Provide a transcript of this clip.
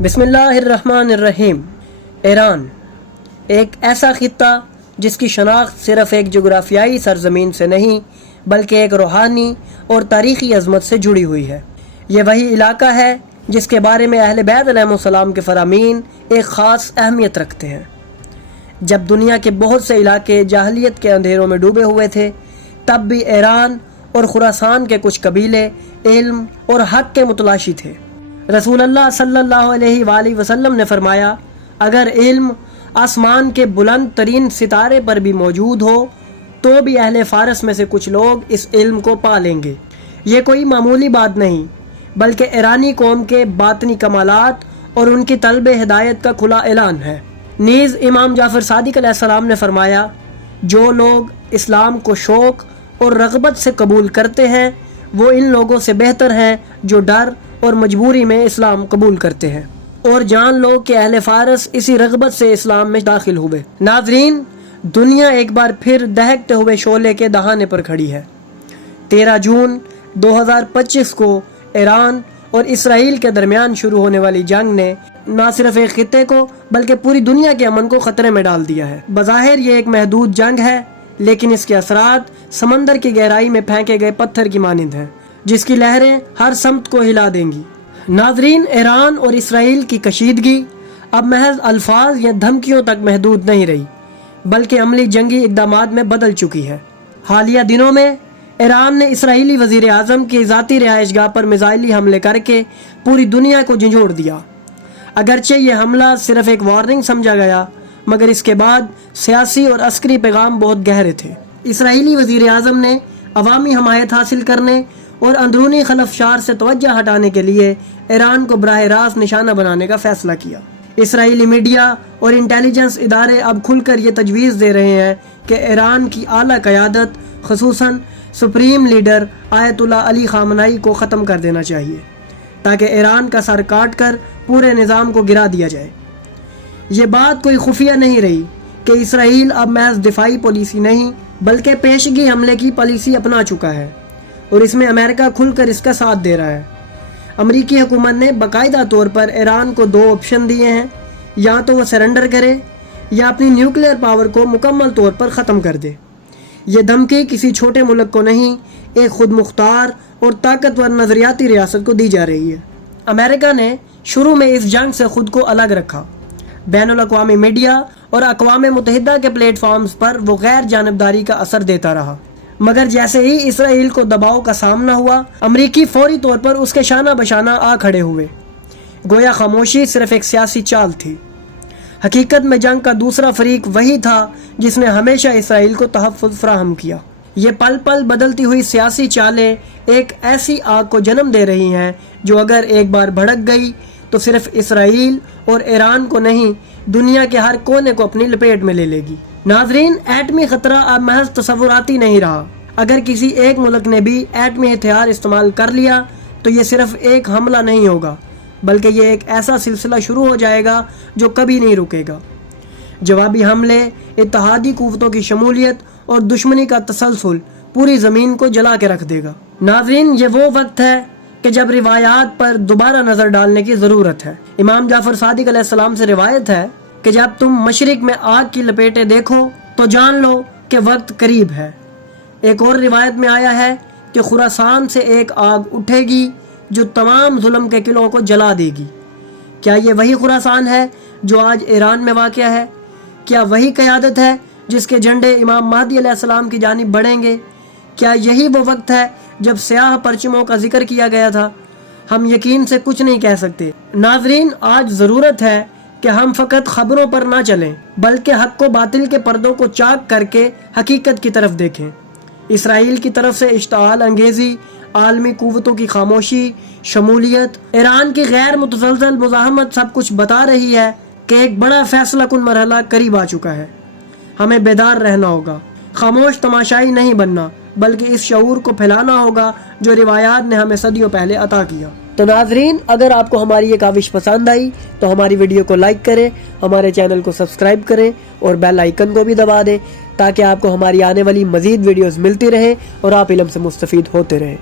بسم اللہ الرحمن الرحیم۔ ایران ایک ایسا خطہ جس کی شناخت صرف ایک جغرافیائی سرزمین سے نہیں بلکہ ایک روحانی اور تاریخی عظمت سے جڑی ہوئی ہے۔ یہ وہی علاقہ ہے جس کے بارے میں اہل بیت علیہ السلام کے فرامین ایک خاص اہمیت رکھتے ہیں۔ جب دنیا کے بہت سے علاقے جاہلیت کے اندھیروں میں ڈوبے ہوئے تھے، تب بھی ایران اور خراسان کے کچھ قبیلے علم اور حق کے متلاشی تھے۔ رسول اللہ صلی اللہ علیہ وآلہ وسلم نے فرمایا، اگر علم آسمان کے بلند ترین ستارے پر بھی موجود ہو تو بھی اہل فارس میں سے کچھ لوگ اس علم کو پا لیں گے۔ یہ کوئی معمولی بات نہیں بلکہ ایرانی قوم کے باطنی کمالات اور ان کی طلب ہدایت کا کھلا اعلان ہے۔ نیز امام جعفر صادق علیہ السلام نے فرمایا، جو لوگ اسلام کو شوق اور رغبت سے قبول کرتے ہیں وہ ان لوگوں سے بہتر ہیں جو ڈر اور مجبوری میں اسلام قبول کرتے ہیں، اور جان لو کہ اہل فارس اسی رغبت سے اسلام میں داخل ہوئے۔ ناظرین، دنیا ایک بار پھر دہکتے ہوئے شعلے کے دہانے پر کھڑی ہے۔ 13 جون 2025 کو ایران اور اسرائیل کے درمیان شروع ہونے والی جنگ نے نہ صرف ایک خطے کو بلکہ پوری دنیا کے امن کو خطرے میں ڈال دیا ہے۔ بظاہر یہ ایک محدود جنگ ہے، لیکن اس کے اثرات سمندر کی گہرائی میں پھینکے گئے پتھر کی مانند ہیں، جس کی لہریں ہر سمت کو ہلا دیں گی۔ ناظرین، ایران اور اسرائیل کی کشیدگی اب محض الفاظ یا دھمکیوں تک محدود نہیں رہی بلکہ عملی جنگی اقدامات میں بدل چکی ہے۔ حالیہ دنوں میں ایران نے اسرائیلی وزیر اعظم کی ذاتی رہائش گاہ پر میزائلی حملے کر کے پوری دنیا کو جھنجھوڑ دیا۔ اگرچہ یہ حملہ صرف ایک وارننگ سمجھا گیا، مگر اس کے بعد سیاسی اور عسکری پیغام بہت گہرے تھے۔ اسرائیلی وزیر اعظم نے عوامی حمایت حاصل کرنے اور اندرونی خلفشار سے توجہ ہٹانے کے لیے ایران کو براہ راست نشانہ بنانے کا فیصلہ کیا۔ اسرائیلی میڈیا اور انٹیلیجنس ادارے اب کھل کر یہ تجویز دے رہے ہیں کہ ایران کی اعلیٰ قیادت، خصوصاً سپریم لیڈر آیت اللہ علی خامنائی کو ختم کر دینا چاہیے تاکہ ایران کا سر کاٹ کر پورے نظام کو گرا دیا جائے۔ یہ بات کوئی خفیہ نہیں رہی کہ اسرائیل اب محض دفاعی پالیسی نہیں بلکہ پیشگی حملے کی پالیسی اپنا چکا ہے، اور اس میں امریکہ کھل کر اس کا ساتھ دے رہا ہے۔ امریکی حکومت نے باقاعدہ طور پر ایران کو 2 آپشن دیے ہیں، یا تو وہ سرنڈر کرے یا اپنی نیوکلیئر پاور کو مکمل طور پر ختم کر دے۔ یہ دھمکی کسی چھوٹے ملک کو نہیں، ایک خود مختار اور طاقتور نظریاتی ریاست کو دی جا رہی ہے۔ امریکہ نے شروع میں اس جنگ سے خود کو الگ رکھا۔ بین الاقوامی میڈیا اور اقوام متحدہ کے پلیٹ فارمز پر وہ غیر جانبداری کا اثر دیتا رہا، مگر جیسے ہی اسرائیل کو دباؤ کا سامنا ہوا، امریکی فوری طور پر اس کے شانہ بشانہ آ کھڑے ہوئے۔ گویا خاموشی صرف ایک سیاسی چال تھی۔ حقیقت میں جنگ کا دوسرا فریق وہی تھا جس نے ہمیشہ اسرائیل کو تحفظ فراہم کیا۔ یہ پل پل بدلتی ہوئی سیاسی چالیں ایک ایسی آگ کو جنم دے رہی ہیں جو اگر ایک بار بھڑک گئی تو صرف اسرائیل اور ایران کو نہیں، دنیا کے ہر کونے کو اپنی لپیٹ میں لے لے گی۔ ناظرین، ایٹمی خطرہ اب محض تصوراتی نہیں رہا۔ اگر کسی ایک ملک نے بھی ایٹمی ہتھیار استعمال کر لیا تو یہ صرف ایک حملہ نہیں ہوگا بلکہ یہ ایک ایسا سلسلہ شروع ہو جائے گا جو کبھی نہیں رکے گا۔ جوابی حملے، اتحادی قوتوں کی شمولیت اور دشمنی کا تسلسل پوری زمین کو جلا کے رکھ دے گا۔ ناظرین، یہ وہ وقت ہے کہ جب روایات پر دوبارہ نظر ڈالنے کی ضرورت ہے۔ امام جعفر صادق علیہ السلام سے روایت ہے کہ جب تم مشرق میں آگ کی لپیٹیں دیکھو تو جان لو کہ وقت قریب ہے۔ ایک اور روایت میں آیا ہے کہ خراسان سے ایک آگ اٹھے گی جو تمام ظلم کے قلعوں کو جلا دے گی۔ کیا یہ وہی خراسان ہے جو آج ایران میں واقع ہے؟ کیا وہی قیادت ہے جس کے جھنڈے امام مہدی علیہ السلام کی جانب بڑھیں گے؟ کیا یہی وہ وقت ہے جب سیاہ پرچموں کا ذکر کیا گیا تھا؟ ہم یقین سے کچھ نہیں کہہ سکتے۔ ناظرین، آج ضرورت ہے کہ ہم فقط خبروں پر نہ چلیں بلکہ حق و باطل کے پردوں کو چاک کر کے حقیقت کی طرف دیکھیں۔ اسرائیل کی طرف سے اشتعال انگیزی، عالمی قوتوں کی خاموشی، شمولیت، ایران کی غیر متزلزل مزاحمت سب کچھ بتا رہی ہے کہ ایک بڑا فیصلہ کن مرحلہ قریب آ چکا ہے۔ ہمیں بیدار رہنا ہوگا، خاموش تماشائی نہیں بننا بلکہ اس شعور کو پھیلانا ہوگا جو روایات نے ہمیں صدیوں پہلے عطا کیا۔ تو ناظرین، اگر آپ کو ہماری یہ کاوش پسند آئی تو ہماری ویڈیو کو لائک کریں، ہمارے چینل کو سبسکرائب کریں اور بیل آئیکن کو بھی دبا دیں تاکہ آپ کو ہماری آنے والی مزید ویڈیوز ملتی رہیں اور آپ علم سے مستفید ہوتے رہیں۔